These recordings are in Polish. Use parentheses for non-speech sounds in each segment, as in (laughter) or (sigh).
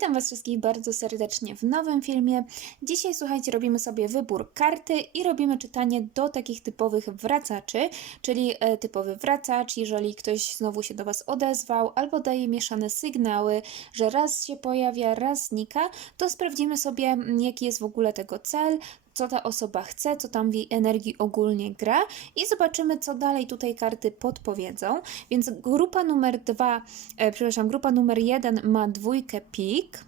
Witam Was wszystkich bardzo serdecznie w nowym filmie. Dzisiaj, słuchajcie, robimy sobie wybór karty i robimy czytanie do takich typowych wracaczy, czyli e, typowy wracacz, jeżeli ktoś znowu się do Was odezwał albo daje mieszane sygnały, że raz się pojawia, raz znika, to sprawdzimy sobie, jaki jest w ogóle tego cel, co ta osoba chce, co tam w jej energii ogólnie gra i zobaczymy, co dalej tutaj karty podpowiedzą. Więc grupa numer dwa, e, przepraszam, grupa numer jeden ma dwójkę pik.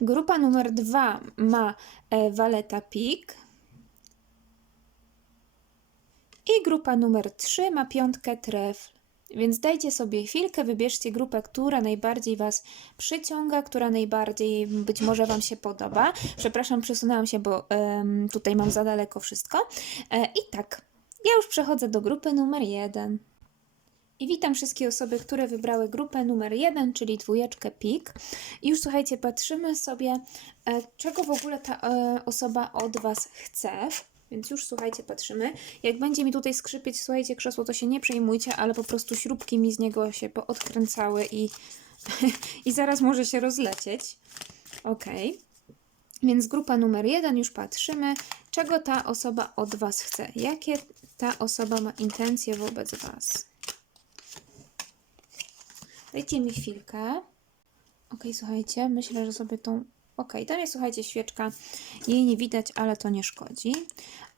Grupa numer dwa ma e, waleta pik. I grupa numer 3 ma piątkę trefl. Więc dajcie sobie chwilkę, wybierzcie grupę, która najbardziej Was przyciąga, która najbardziej być może Wam się podoba. Przepraszam, przesunęłam się, bo em, tutaj mam za daleko wszystko. E, I tak, ja już przechodzę do grupy numer 1. I witam wszystkie osoby, które wybrały grupę numer 1, czyli dwójeczkę PIK. I już słuchajcie, patrzymy sobie, e, czego w ogóle ta e, osoba od Was chce. Więc już słuchajcie, patrzymy. Jak będzie mi tutaj skrzypieć, słuchajcie, krzesło, to się nie przejmujcie, ale po prostu śrubki mi z niego się poodkręcały i, (laughs) i zaraz może się rozlecieć. Ok. Więc grupa numer jeden, już patrzymy, czego ta osoba od Was chce. Jakie ta osoba ma intencje wobec Was. Dajcie mi chwilkę. Ok, słuchajcie, myślę, że sobie tą. Ok, tam jest, słuchajcie, świeczka. Jej nie widać, ale to nie szkodzi.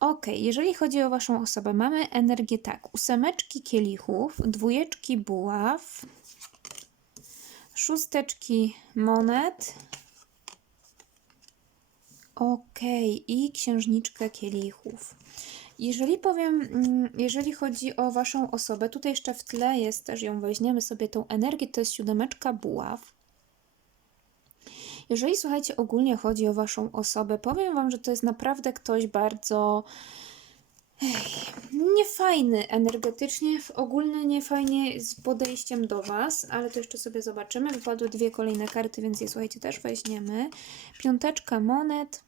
Ok, jeżeli chodzi o Waszą osobę, mamy energię tak: ósemeczki kielichów, dwójeczki buław, szósteczki monet. Ok, i księżniczkę kielichów. Jeżeli powiem, mm, jeżeli chodzi o Waszą osobę, tutaj jeszcze w tle jest też, ją weźmiemy sobie tą energię, to jest siódemeczka buław. Jeżeli słuchajcie, ogólnie chodzi o Waszą osobę, powiem Wam, że to jest naprawdę ktoś bardzo niefajny energetycznie, ogólnie niefajnie z podejściem do Was, ale to jeszcze sobie zobaczymy. Wypadły dwie kolejne karty, więc je słuchajcie też weźmiemy. Piąteczka monet.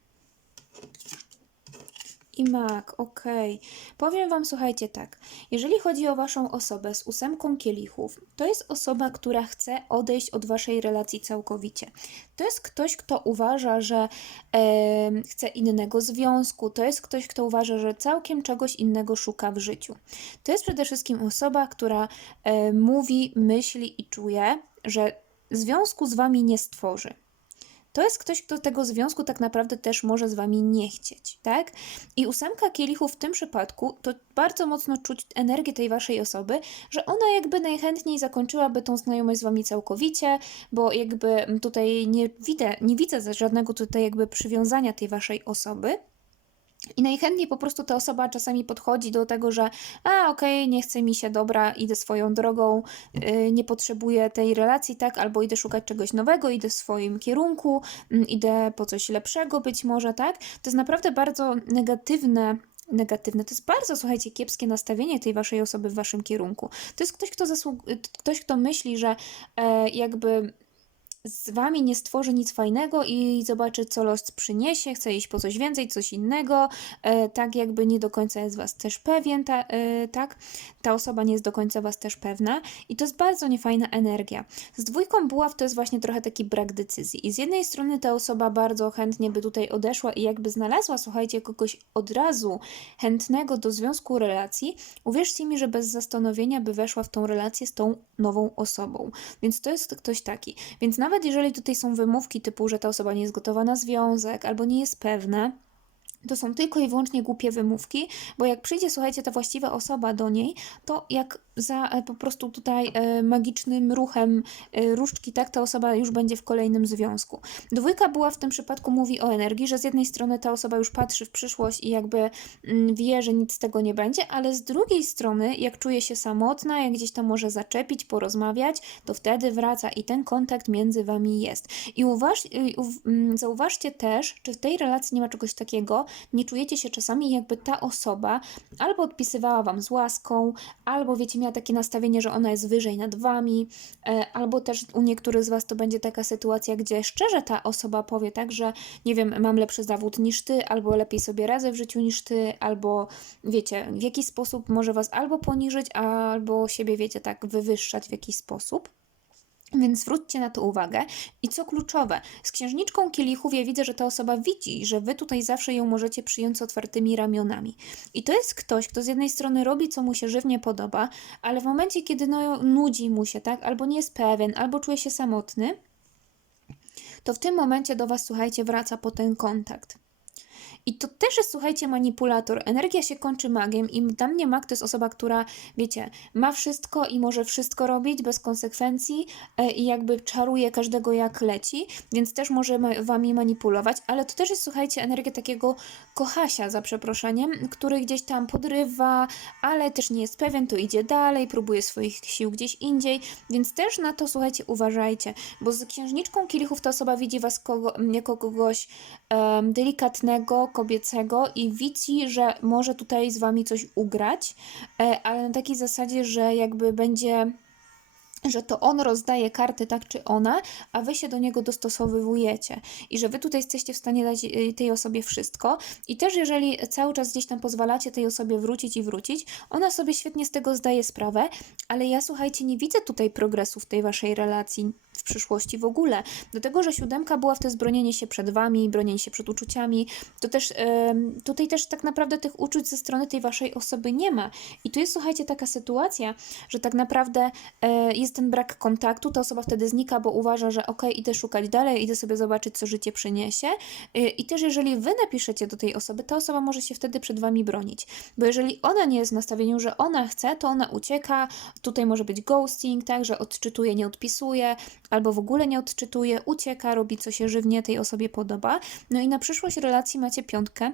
I mak, okej. Powiem Wam, słuchajcie, tak. Jeżeli chodzi o Waszą osobę z ósemką kielichów, to jest osoba, która chce odejść od Waszej relacji całkowicie. To jest ktoś, kto uważa, że em, chce innego związku. To jest ktoś, kto uważa, że całkiem czegoś innego szuka w życiu. To jest przede wszystkim osoba, która e, mówi, myśli i czuje, że związku z Wami nie stworzy. To jest ktoś, kto tego związku tak naprawdę też może z wami nie chcieć, tak? I ósemka kielichów w tym przypadku to bardzo mocno czuć energię tej waszej osoby, że ona jakby najchętniej zakończyłaby tą znajomość z wami całkowicie, bo jakby tutaj nie widzę, nie widzę żadnego tutaj jakby przywiązania tej waszej osoby. I najchętniej po prostu ta osoba czasami podchodzi do tego, że a okej, nie chce mi się, dobra, idę swoją drogą, yy, nie potrzebuję tej relacji, tak, albo idę szukać czegoś nowego, idę w swoim kierunku, mm, idę po coś lepszego być może, tak. To jest naprawdę bardzo negatywne negatywne. To jest bardzo, słuchajcie, kiepskie nastawienie tej waszej osoby w waszym kierunku. To jest ktoś, kto, zasług- ktoś, kto myśli, że e, jakby z wami nie stworzy nic fajnego i zobaczy, co los przyniesie, chce iść po coś więcej, coś innego, e, tak jakby nie do końca jest was też pewien, ta, e, tak? Ta osoba nie jest do końca was też pewna i to jest bardzo niefajna energia. Z dwójką buław to jest właśnie trochę taki brak decyzji i z jednej strony ta osoba bardzo chętnie by tutaj odeszła i jakby znalazła, słuchajcie, kogoś od razu chętnego do związku relacji, uwierzcie mi, że bez zastanowienia by weszła w tą relację z tą nową osobą. Więc to jest ktoś taki. Więc nawet jeżeli tutaj są wymówki typu, że ta osoba nie jest gotowa na związek albo nie jest pewna, to są tylko i wyłącznie głupie wymówki, bo jak przyjdzie, słuchajcie, ta właściwa osoba do niej, to jak za e, po prostu tutaj e, magicznym ruchem e, różdżki, tak, ta osoba już będzie w kolejnym związku. Dwójka była w tym przypadku mówi o energii, że z jednej strony ta osoba już patrzy w przyszłość i jakby mm, wie, że nic z tego nie będzie, ale z drugiej strony, jak czuje się samotna, jak gdzieś tam może zaczepić, porozmawiać, to wtedy wraca i ten kontakt między wami jest. I uważ, uw- mm, zauważcie też, czy w tej relacji nie ma czegoś takiego, nie czujecie się czasami jakby ta osoba albo odpisywała wam z łaską, albo wiecie, miała takie nastawienie, że ona jest wyżej nad wami, e, albo też u niektórych z was to będzie taka sytuacja, gdzie szczerze ta osoba powie tak, że nie wiem, mam lepszy zawód niż ty, albo lepiej sobie radzę w życiu niż ty, albo wiecie, w jakiś sposób może was albo poniżyć, albo siebie, wiecie, tak wywyższać w jakiś sposób. Więc zwróćcie na to uwagę. I co kluczowe, z księżniczką kielichów ja widzę, że ta osoba widzi, że wy tutaj zawsze ją możecie przyjąć z otwartymi ramionami. I to jest ktoś, kto z jednej strony robi, co mu się żywnie podoba, ale w momencie, kiedy no, nudzi mu się, tak, albo nie jest pewien, albo czuje się samotny, to w tym momencie do Was, słuchajcie, wraca po ten kontakt. I to też jest, słuchajcie, manipulator. Energia się kończy magiem i dla mnie mag to jest osoba, która, wiecie, ma wszystko i może wszystko robić bez konsekwencji e, i jakby czaruje każdego jak leci, więc też może wami manipulować, ale to też jest, słuchajcie, energia takiego kochasia, za przeproszeniem, który gdzieś tam podrywa, ale też nie jest pewien, to idzie dalej, próbuje swoich sił gdzieś indziej, więc też na to, słuchajcie, uważajcie, bo z księżniczką kielichów ta osoba widzi was kogo, jako kogoś delikatnego, kobiecego i widzi, że może tutaj z wami coś ugrać, e, ale na takiej zasadzie, że jakby będzie że to on rozdaje karty tak czy ona, a wy się do niego dostosowujecie. I że wy tutaj jesteście w stanie dać y, tej osobie wszystko. I też jeżeli cały czas gdzieś tam pozwalacie tej osobie wrócić i wrócić, ona sobie świetnie z tego zdaje sprawę, ale ja słuchajcie, nie widzę tutaj progresu w tej waszej relacji w przyszłości w ogóle. Do tego, że siódemka była w to zbronienie się przed wami, bronienie się przed uczuciami, to też tutaj też tak naprawdę tych uczuć ze strony tej waszej osoby nie ma. I tu jest, słuchajcie, taka sytuacja, że tak naprawdę e, jest ten brak kontaktu, ta osoba wtedy znika, bo uważa, że okej, idę szukać dalej, idę sobie zobaczyć, co życie przyniesie. E, I też jeżeli wy napiszecie do tej osoby, ta osoba może się wtedy przed wami bronić. Bo jeżeli ona nie jest w nastawieniu, że ona chce, to ona ucieka, tutaj może być ghosting, tak, że odczytuje, nie odpisuje, albo w ogóle nie odczytuje, ucieka, robi co się żywnie tej osobie podoba. No i na przyszłość relacji macie piątkę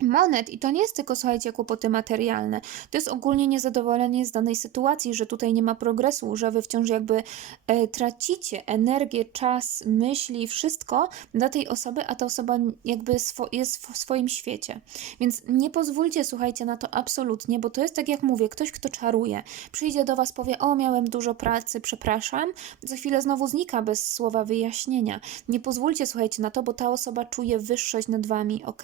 monet i to nie jest tylko, słuchajcie, kłopoty materialne. To jest ogólnie niezadowolenie z danej sytuacji, że tutaj nie ma progresu, że wy wciąż jakby e, tracicie energię, czas, myśli, wszystko dla tej osoby, a ta osoba jakby swo jest w swoim świecie. Więc nie pozwólcie, słuchajcie, na to absolutnie, bo to jest tak jak mówię, ktoś, kto czaruje, przyjdzie do was, powie, o, miałem dużo pracy, przepraszam, za chwilę znowu znika bez słowa wyjaśnienia. Nie pozwólcie, słuchajcie, na to, bo ta osoba czuje wyższość nad wami, ok?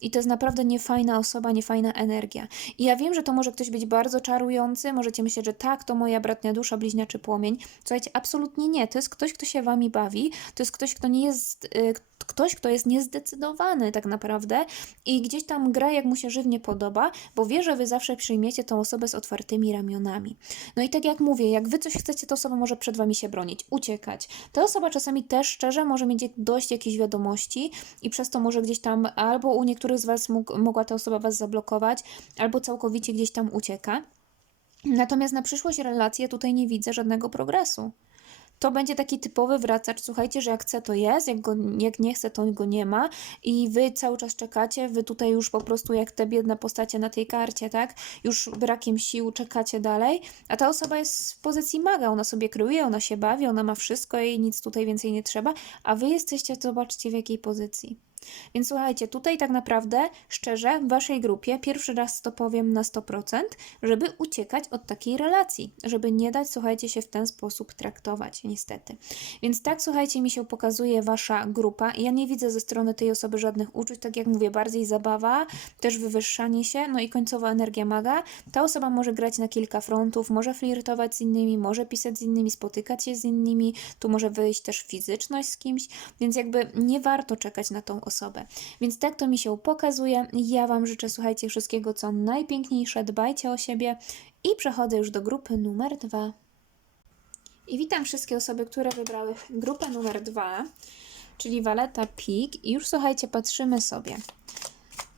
I to jest naprawdę niefajna osoba, niefajna energia. I ja wiem, że to może ktoś być bardzo czarujący, możecie myśleć, że tak, to moja bratnia dusza, bliźniaczy płomień. Słuchajcie, absolutnie nie. To jest ktoś, kto się wami bawi, to jest ktoś, kto nie jest, y, ktoś, kto jest niezdecydowany tak naprawdę i gdzieś tam gra, jak mu się żywnie podoba, bo wie, że wy zawsze przyjmiecie tą osobę z otwartymi ramionami. No i tak jak mówię, jak wy coś chcecie, to osoba może przed wami się bronić, uciekać. Ta osoba czasami też szczerze może mieć dość jakichś wiadomości i przez to może gdzieś tam albo u niektórych z was mógł, mogła ta osoba was zablokować, albo całkowicie gdzieś tam ucieka. Natomiast na przyszłość relacji ja tutaj nie widzę żadnego progresu. To będzie taki typowy wracacz. Słuchajcie, że jak chce, to jest, jak, go, jak nie chce, to go nie ma. I wy cały czas czekacie, wy tutaj już po prostu jak te biedne postacie na tej karcie, tak? Już brakiem sił czekacie dalej. A ta osoba jest w pozycji maga, ona sobie kryje, ona się bawi, ona ma wszystko, jej nic tutaj więcej nie trzeba. A wy jesteście, zobaczcie w jakiej pozycji. Więc słuchajcie, tutaj tak naprawdę, szczerze, w waszej grupie pierwszy raz to powiem na 100%, żeby uciekać od takiej relacji, żeby nie dać, słuchajcie, się w ten sposób traktować, niestety. Więc tak, słuchajcie, mi się pokazuje wasza grupa ja nie widzę ze strony tej osoby żadnych uczuć, tak jak mówię, bardziej zabawa, też wywyższanie się, no i końcowa energia maga. Ta osoba może grać na kilka frontów, może flirtować z innymi, może pisać z innymi, spotykać się z innymi, tu może wyjść też fizyczność z kimś, więc jakby nie warto czekać na tą osobę osobę. Więc tak to mi się pokazuje. Ja Wam życzę, słuchajcie, wszystkiego co najpiękniejsze, dbajcie o siebie i przechodzę już do grupy numer dwa. I witam wszystkie osoby, które wybrały grupę numer dwa, czyli Waleta Pik. I już słuchajcie, patrzymy sobie,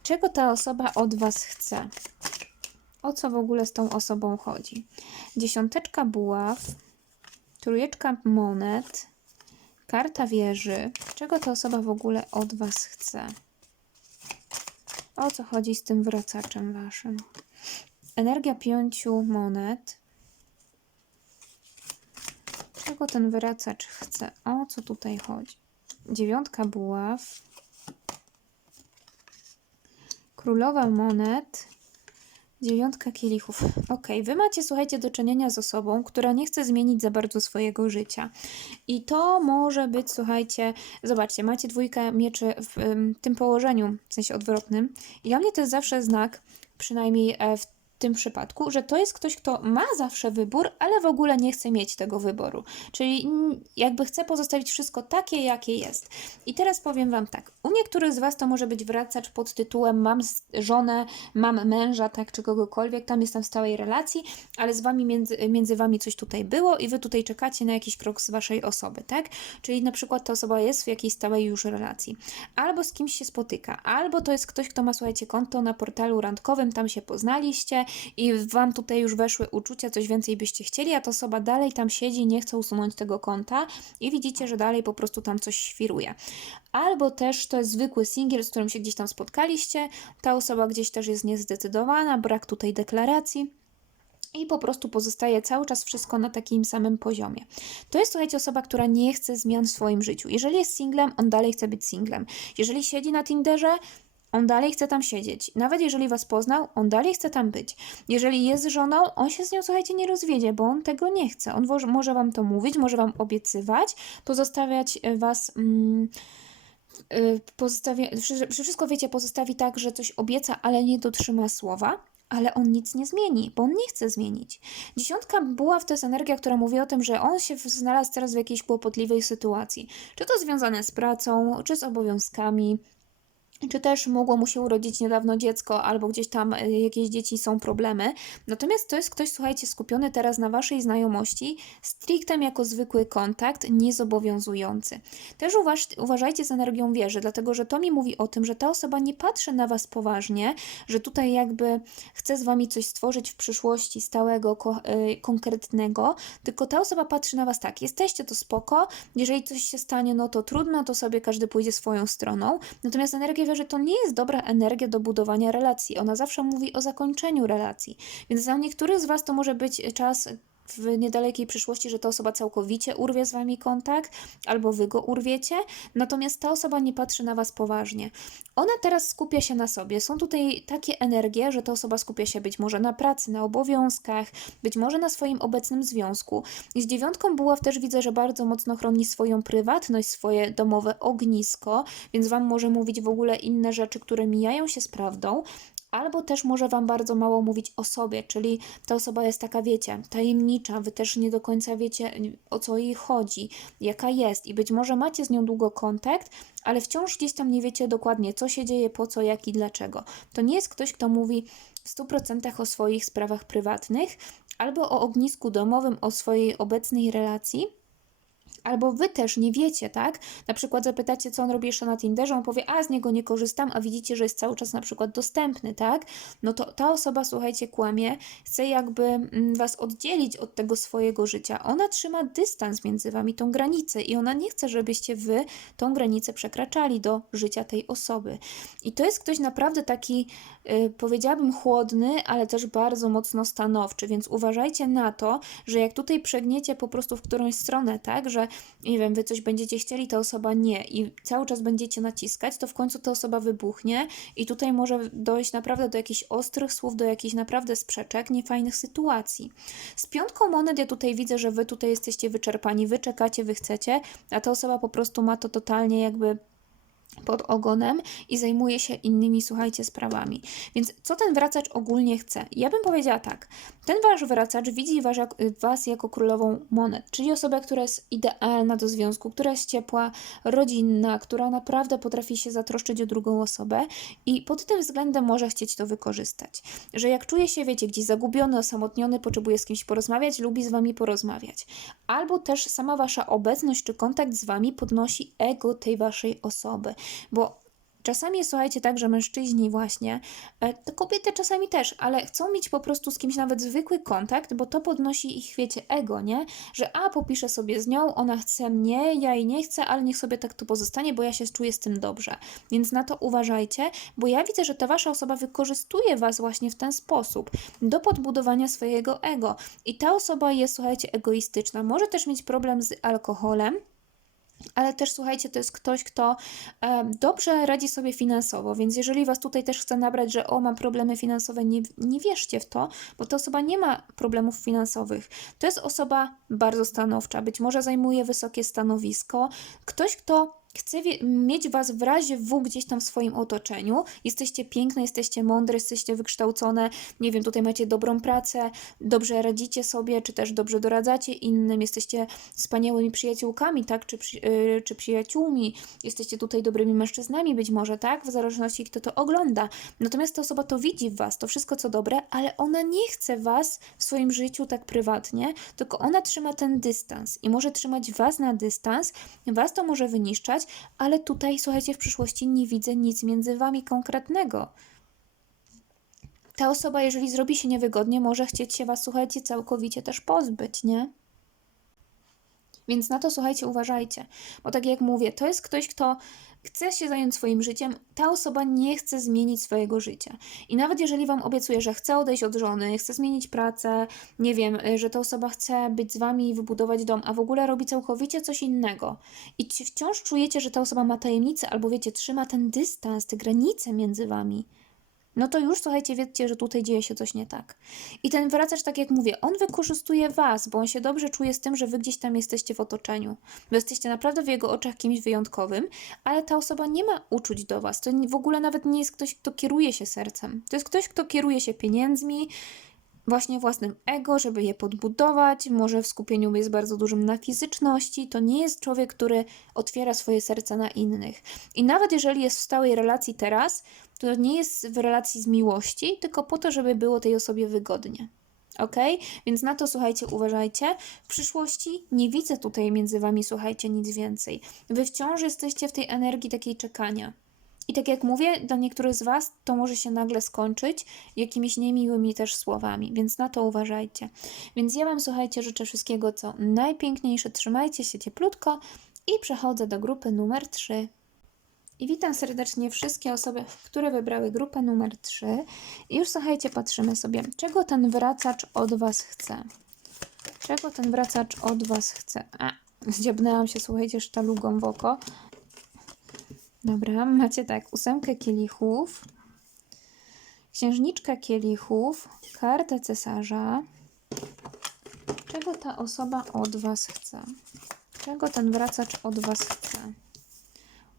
czego ta osoba od Was chce. O co w ogóle z tą osobą chodzi? Dziesiąteczka buław, trójeczka monet, Karta wieży. Czego ta osoba w ogóle od Was chce? O co chodzi z tym wracaczem Waszym? Energia pięciu monet. Czego ten wracacz chce? O co tutaj chodzi? Dziewiątka buław. Królowa monet. Dziewiątka kielichów. Ok, wy macie, słuchajcie, do czynienia z osobą, która nie chce zmienić za bardzo swojego życia. I to może być, słuchajcie, zobaczcie, macie dwójkę mieczy w ym, tym położeniu, w sensie odwrotnym. I dla mnie to jest zawsze znak, przynajmniej e, w tym przypadku, że to jest ktoś, kto ma zawsze wybór, ale w ogóle nie chce mieć tego wyboru. Czyli jakby chce pozostawić wszystko takie, jakie jest. I teraz powiem Wam tak. U niektórych z Was to może być wracacz pod tytułem mam żonę, mam męża, tak, czy kogokolwiek, tam jestem w stałej relacji, ale z Wami między, między Wami coś tutaj było i Wy tutaj czekacie na jakiś krok z Waszej osoby, tak? Czyli na przykład ta osoba jest w jakiejś stałej już relacji. Albo z kimś się spotyka, albo to jest ktoś, kto ma, słuchajcie, konto na portalu randkowym, tam się poznaliście i Wam tutaj już weszły uczucia, coś więcej byście chcieli, a ta osoba dalej tam siedzi, nie chce usunąć tego konta i widzicie, że dalej po prostu tam coś świruje. Albo też to jest zwykły singiel, z którym się gdzieś tam spotkaliście, ta osoba gdzieś też jest niezdecydowana, brak tutaj deklaracji. I po prostu pozostaje cały czas wszystko na takim samym poziomie. To jest, słuchajcie, osoba, która nie chce zmian w swoim życiu. Jeżeli jest singlem, on dalej chce być singlem. Jeżeli siedzi na Tinderze, on dalej chce tam siedzieć. Nawet jeżeli was poznał, on dalej chce tam być. Jeżeli jest żoną, on się z nią, słuchajcie, nie rozwiedzie, bo on tego nie chce. On może wam to mówić, może wam obiecywać, pozostawiać e, was. Mm, wszy- wszystko wiecie, pozostawi tak, że coś obieca, ale nie dotrzyma słowa, ale on nic nie zmieni, bo on nie chce zmienić. Dziesiątka buław to jest energia, która mówi o tym, że on się w- znalazł teraz w jakiejś kłopotliwej sytuacji. Czy to związane z pracą, czy z obowiązkami, czy też mogło mu się urodzić niedawno dziecko, albo gdzieś tam y, jakieś dzieci są problemy. Natomiast to jest ktoś, słuchajcie, skupiony teraz na waszej znajomości, strictem jako zwykły kontakt, niezobowiązujący. Też uważ, uważajcie z energią wieży, dlatego że to mi mówi o tym, że ta osoba nie patrzy na was poważnie, że tutaj jakby chce z wami coś stworzyć w przyszłości stałego, ko- y, konkretnego, tylko ta osoba patrzy na was tak, jesteście to spoko, jeżeli coś się stanie, no to trudno, to sobie każdy pójdzie swoją stroną. Natomiast energia wierzy to nie jest dobra energia do budowania relacji. Ona zawsze mówi o zakończeniu relacji. Więc dla niektórych z Was to może być czas w niedalekiej przyszłości, że ta osoba całkowicie urwie z Wami kontakt, albo Wy go urwiecie, natomiast ta osoba nie patrzy na Was poważnie. Ona teraz skupia się na sobie. Są tutaj takie energie, że ta osoba skupia się być może na pracy, na obowiązkach, być może na swoim obecnym związku. I z dziewiątką buław też widzę, że bardzo mocno chroni swoją prywatność, swoje domowe ognisko, więc Wam może mówić w ogóle inne rzeczy, które mijają się z prawdą. Albo też może Wam bardzo mało mówić o sobie, czyli ta osoba jest taka, wiecie, tajemnicza, Wy też nie do końca wiecie, o co jej chodzi, jaka jest, i być może macie z nią długo kontakt, ale wciąż gdzieś tam nie wiecie dokładnie, co się dzieje, po co, jak i dlaczego. To nie jest ktoś, kto mówi w 100% o swoich sprawach prywatnych, albo o ognisku domowym, o swojej obecnej relacji. Albo wy też nie wiecie, tak? Na przykład zapytacie, co on robi jeszcze na Tinderze, on powie, a z niego nie korzystam, a widzicie, że jest cały czas na przykład dostępny, tak? No to ta osoba, słuchajcie, kłamie, chce jakby mm, was oddzielić od tego swojego życia. Ona trzyma dystans między wami, tą granicę i ona nie chce, żebyście wy tą granicę przekraczali do życia tej osoby. I to jest ktoś naprawdę taki, y, powiedziałabym, chłodny, ale też bardzo mocno stanowczy, więc uważajcie na to, że jak tutaj przegniecie po prostu w którąś stronę, tak, że nie wiem, wy coś będziecie chcieli, ta osoba nie i cały czas będziecie naciskać, to w końcu ta osoba wybuchnie i tutaj może dojść naprawdę do jakichś ostrych słów, do jakichś naprawdę sprzeczek, niefajnych sytuacji. Z piątką monet ja tutaj widzę, że wy tutaj jesteście wyczerpani, wy czekacie, wy chcecie, a ta osoba po prostu ma to totalnie jakby pod ogonem i zajmuje się innymi, słuchajcie, sprawami. Więc co ten wracacz ogólnie chce? Ja bym powiedziała tak. Ten wasz wracacz widzi was, jak- was jako królową monet, czyli osobę, która jest idealna do związku, która jest ciepła, rodzinna, która naprawdę potrafi się zatroszczyć o drugą osobę i pod tym względem może chcieć to wykorzystać. Że jak czuje się, wiecie, gdzieś zagubiony, osamotniony, potrzebuje z kimś porozmawiać, lubi z wami porozmawiać. Albo też sama wasza obecność czy kontakt z wami podnosi ego tej waszej osoby, bo Czasami jest, słuchajcie, tak, że mężczyźni właśnie, e, to kobiety czasami też, ale chcą mieć po prostu z kimś nawet zwykły kontakt, bo to podnosi ich, wiecie, ego, nie? Że a, popiszę sobie z nią, ona chce mnie, ja jej nie chcę, ale niech sobie tak tu pozostanie, bo ja się czuję z tym dobrze. Więc na to uważajcie, bo ja widzę, że ta wasza osoba wykorzystuje was właśnie w ten sposób do podbudowania swojego ego. I ta osoba jest, słuchajcie, egoistyczna. Może też mieć problem z alkoholem, ale też słuchajcie, to jest ktoś, kto dobrze radzi sobie finansowo, więc jeżeli Was tutaj też chce nabrać, że o, mam problemy finansowe, nie, nie wierzcie w to, bo ta osoba nie ma problemów finansowych. To jest osoba bardzo stanowcza, być może zajmuje wysokie stanowisko, ktoś, kto wie- mieć was w razie W gdzieś tam w swoim otoczeniu. Jesteście piękne, jesteście mądre, jesteście wykształcone, nie wiem, tutaj macie dobrą pracę, dobrze radzicie sobie, czy też dobrze doradzacie innym, jesteście wspaniałymi przyjaciółkami, tak, czy, yy, czy przyjaciółmi, jesteście tutaj dobrymi mężczyznami być może, tak, w zależności kto to ogląda. Natomiast ta osoba to widzi w was, to wszystko co dobre, ale ona nie chce was w swoim życiu tak prywatnie, tylko ona trzyma ten dystans. I może trzymać was na dystans, was to może wyniszczać, ale tutaj, słuchajcie, w przyszłości nie widzę nic między wami konkretnego. Ta osoba, jeżeli zrobi się niewygodnie, może chcieć się was, słuchajcie, całkowicie też pozbyć, nie? Więc na to, słuchajcie, uważajcie. Bo tak jak mówię, to jest ktoś, kto chce się zająć swoim życiem, ta osoba nie chce zmienić swojego życia. I nawet jeżeli Wam obiecuje, że chce odejść od żony, chce zmienić pracę, nie wiem, y, że ta osoba chce być z Wami i wybudować dom, a w ogóle robi całkowicie coś innego i ci wciąż czujecie, że ta osoba ma tajemnicę albo wiecie, trzyma ten dystans, te granice między Wami, no to już słuchajcie, wiecie, że tutaj dzieje się coś nie tak. I ten wracacz, tak jak mówię, on wykorzystuje was, bo on się dobrze czuje z tym, że wy gdzieś tam jesteście w otoczeniu. Wy jesteście naprawdę w jego oczach kimś wyjątkowym, ale ta osoba nie ma uczuć do was. To w ogóle nawet nie jest ktoś, kto kieruje się sercem. To jest ktoś, kto kieruje się pieniędzmi, właśnie własnym ego, żeby je podbudować. Może w skupieniu jest bardzo dużym na fizyczności. To nie jest człowiek, który otwiera swoje serce na innych. I nawet jeżeli jest w stałej relacji teraz, to nie jest w relacji z miłości, tylko po to, żeby było tej osobie wygodnie. Ok? Więc na to słuchajcie, uważajcie. W przyszłości nie widzę tutaj między wami, słuchajcie, nic więcej. Wy wciąż jesteście w tej energii takiej czekania. I tak jak mówię, dla niektórych z Was to może się nagle skończyć jakimiś niemiłymi też słowami, więc na to uważajcie. Więc ja Wam, słuchajcie, życzę wszystkiego co najpiękniejsze, trzymajcie się cieplutko i przechodzę do grupy numer 3. I witam serdecznie wszystkie osoby, które wybrały grupę numer 3. I już słuchajcie, patrzymy sobie, czego ten wracacz od Was chce. Czego ten wracacz od Was chce? A, zdziabnęłam się, słuchajcie, sztalugą w oko. Dobra, macie tak, ósemkę kielichów, księżniczkę kielichów, kartę cesarza. Czego ta osoba od Was chce? Czego ten wracacz od Was chce?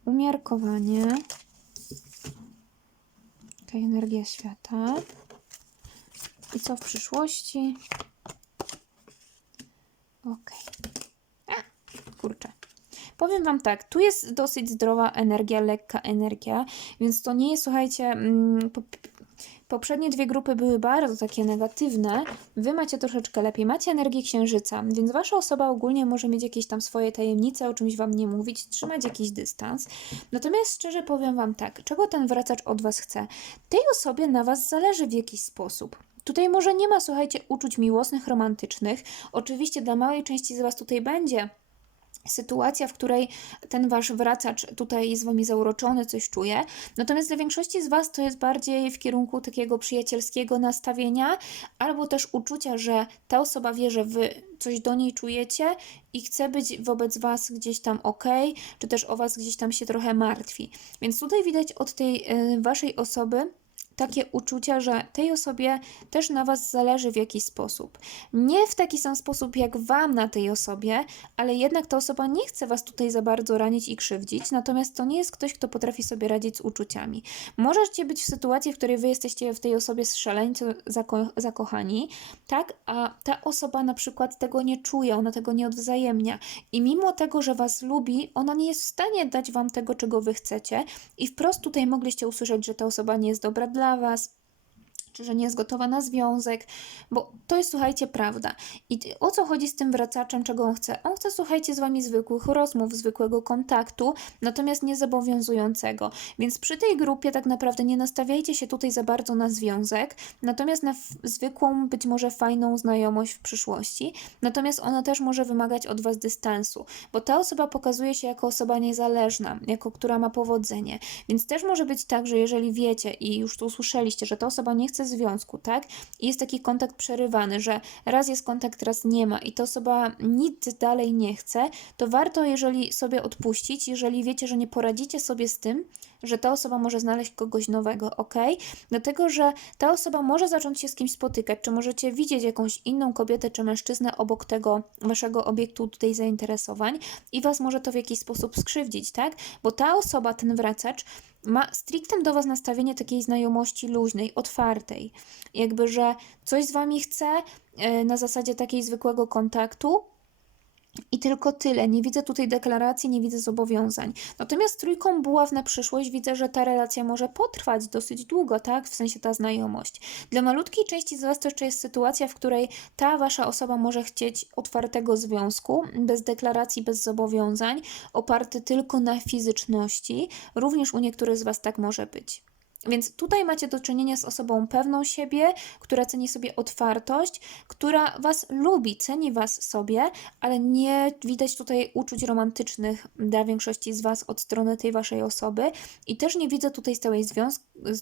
Umiarkowanie. Okej, energia świata. I co w przyszłości? Okej. Kurczę. Powiem Wam tak, tu jest dosyć zdrowa energia, lekka energia, więc to nie jest, słuchajcie, mm, po, poprzednie dwie grupy były bardzo takie negatywne. Wy macie troszeczkę lepiej, macie energię księżyca, więc Wasza osoba ogólnie może mieć jakieś tam swoje tajemnice, o czymś Wam nie mówić, trzymać jakiś dystans. Natomiast szczerze powiem Wam tak, czego ten wracacz od Was chce? Tej osobie na Was zależy w jakiś sposób. Tutaj może nie ma, słuchajcie, uczuć miłosnych, romantycznych. Oczywiście dla małej części z Was tutaj będzie sytuacja, w której ten wasz wracacz tutaj jest wami zauroczony, coś czuje. Natomiast dla większości z was to jest bardziej w kierunku takiego przyjacielskiego nastawienia, albo też uczucia, że ta osoba wie, że wy coś do niej czujecie i chce być wobec was gdzieś tam ok, czy też o was gdzieś tam się trochę martwi. Więc tutaj widać od tej y, waszej osoby takie uczucia, że tej osobie też na Was zależy w jakiś sposób. Nie w taki sam sposób jak Wam na tej osobie, ale jednak ta osoba nie chce Was tutaj za bardzo ranić i krzywdzić, natomiast to nie jest ktoś, kto potrafi sobie radzić z uczuciami. Możecie być w sytuacji, w której Wy jesteście w tej osobie szaleńco zako zakochani, tak, a ta osoba na przykład tego nie czuje, ona tego nie odwzajemnia i mimo tego, że Was lubi, ona nie jest w stanie dać Wam tego, czego Wy chcecie i wprost tutaj mogliście usłyszeć, że ta osoba nie jest dobra dla Was, czy że nie jest gotowa na związek, bo to jest, słuchajcie, prawda. I o co chodzi z tym wraczaczem, czego on chce? On chce, słuchajcie, z Wami zwykłych rozmów, zwykłego kontaktu, natomiast nie zobowiązującego. Więc przy tej grupie tak naprawdę nie nastawiajcie się tutaj za bardzo na związek, natomiast na zwykłą, być może fajną znajomość w przyszłości, natomiast ona też może wymagać od Was dystansu, bo ta osoba pokazuje się jako osoba niezależna, jako która ma powodzenie, więc też może być tak, że jeżeli wiecie i już tu usłyszeliście, że ta osoba nie chce związku, tak? I jest taki kontakt przerywany, że raz jest kontakt, raz nie ma i ta osoba nic dalej nie chce, to warto, jeżeli sobie odpuścić, jeżeli wiecie, że nie poradzicie sobie z tym, że ta osoba może znaleźć kogoś nowego, ok? Dlatego, że ta osoba może zacząć się z kimś spotykać, czy możecie widzieć jakąś inną kobietę czy mężczyznę obok tego waszego obiektu tutaj zainteresowań i was może to w jakiś sposób skrzywdzić, tak? Bo ta osoba, ten wracacz, ma stricte do was nastawienie takiej znajomości luźnej, otwartej. Jakby, że coś z wami chce e, na zasadzie takiej zwykłego kontaktu, i tylko tyle. Nie widzę tutaj deklaracji, nie widzę zobowiązań. Natomiast trójką buław na przyszłość widzę, że ta relacja może potrwać dosyć długo, tak? W sensie ta znajomość. Dla malutkiej części z Was to jeszcze jest sytuacja, w której ta Wasza osoba może chcieć otwartego związku, bez deklaracji, bez zobowiązań, oparty tylko na fizyczności. Również u niektórych z Was tak może być. Więc tutaj macie do czynienia z osobą pewną siebie, która ceni sobie otwartość, która Was lubi, ceni Was sobie, ale nie widać tutaj uczuć romantycznych dla większości z Was od strony tej Waszej osoby. I też nie widzę tutaj całej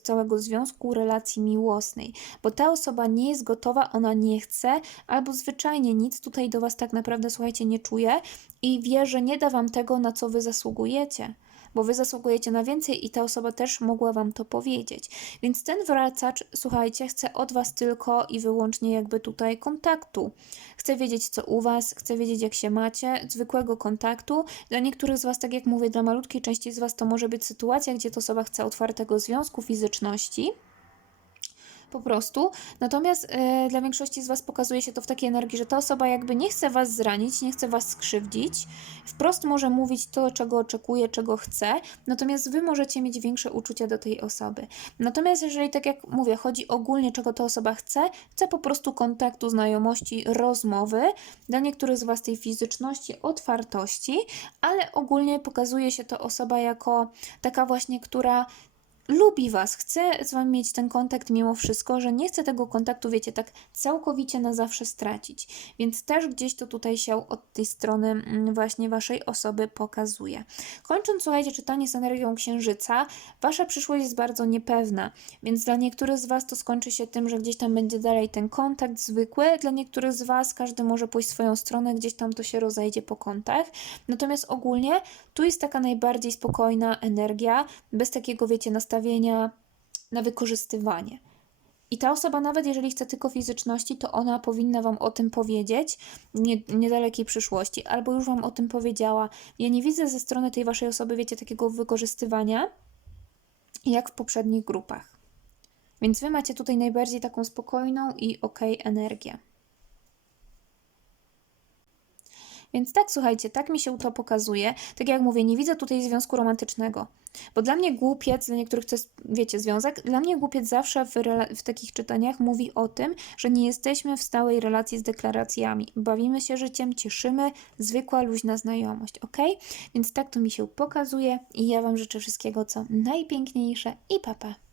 całego związku relacji miłosnej, bo ta osoba nie jest gotowa, ona nie chce, albo zwyczajnie nic tutaj do Was tak naprawdę, słuchajcie, nie czuje i wie, że nie da Wam tego, na co Wy zasługujecie bo wy zasługujecie na więcej i ta osoba też mogła wam to powiedzieć. Więc ten wracacz, słuchajcie, chce od was tylko i wyłącznie jakby tutaj kontaktu. Chce wiedzieć, co u was, chce wiedzieć, jak się macie, zwykłego kontaktu. Dla niektórych z was, tak jak mówię, dla malutkiej części z was to może być sytuacja, gdzie ta osoba chce otwartego związku fizyczności po prostu. Natomiast e, dla większości z Was pokazuje się to w takiej energii, że ta osoba jakby nie chce Was zranić, nie chce Was skrzywdzić, wprost może mówić to, czego oczekuje, czego chce, natomiast Wy możecie mieć większe uczucia do tej osoby. Natomiast jeżeli, tak jak mówię, chodzi ogólnie, czego ta osoba chce, chce po prostu kontaktu, znajomości, rozmowy, dla niektórych z Was tej fizyczności, otwartości, ale ogólnie pokazuje się to osoba jako taka właśnie, która lubi Was, chce z Wami mieć ten kontakt mimo wszystko, że nie chce tego kontaktu, wiecie, tak całkowicie na zawsze stracić. Więc też gdzieś to tutaj się od tej strony mm, właśnie Waszej osoby pokazuje. Kończąc, słuchajcie, czytanie z energią Księżyca, Wasza przyszłość jest bardzo niepewna, więc dla niektórych z Was to skończy się tym, że gdzieś tam będzie dalej ten kontakt zwykły, dla niektórych z Was każdy może pójść swoją stronę, gdzieś tam to się rozejdzie po kątach. Natomiast ogólnie tu jest taka najbardziej spokojna energia, bez takiego, wiecie, nastawienia na wykorzystywanie. I ta osoba, nawet jeżeli chce tylko fizyczności, to ona powinna Wam o tym powiedzieć w nie, niedalekiej przyszłości, albo już Wam o tym powiedziała. Ja nie widzę ze strony tej Waszej osoby, wiecie, takiego wykorzystywania, jak w poprzednich grupach. Więc Wy macie tutaj najbardziej taką spokojną i okej energię. Więc tak, słuchajcie, tak mi się to pokazuje. Tak jak mówię, nie widzę tutaj związku romantycznego. Bo dla mnie głupiec, dla niektórych to jest, wiecie, związek, dla mnie głupiec zawsze w, w takich czytaniach mówi o tym, że nie jesteśmy w stałej relacji z deklaracjami. Bawimy się życiem, cieszymy, zwykła, luźna znajomość, ok? Więc tak to mi się pokazuje i ja Wam życzę wszystkiego, co najpiękniejsze i papa. Pa.